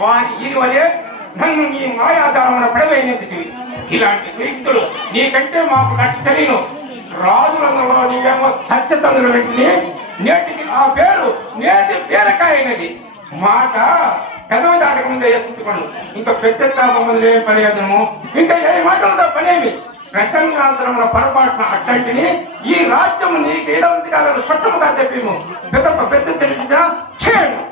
వారి ఈ వలే నన్ను నీ మాయాదారమున పడవేయనెత్తివి. ఇలాంటి వ్యక్తులు నీకంటే మాకు నచ్చలేను. రాజులలో నీవేమో సత్యతందులు వెంటనే నేటికి ఆ పేరు నేటి పేరకాయనది. మాట పెదవి దాటక ముందే ఎత్తుకోండు. ఇంకా పెద్దతాపములే పర్యాదము ఇంకా ఏ మాటలతో పనేమి. ప్రసంగాంతరముల పొరపాటున అట్లాంటిని ఈ రాజ్యము నీకు ఏడవంతి కాలను స్పష్టముగా చెప్పేము. పెద్ద తెలిసిన చేయను.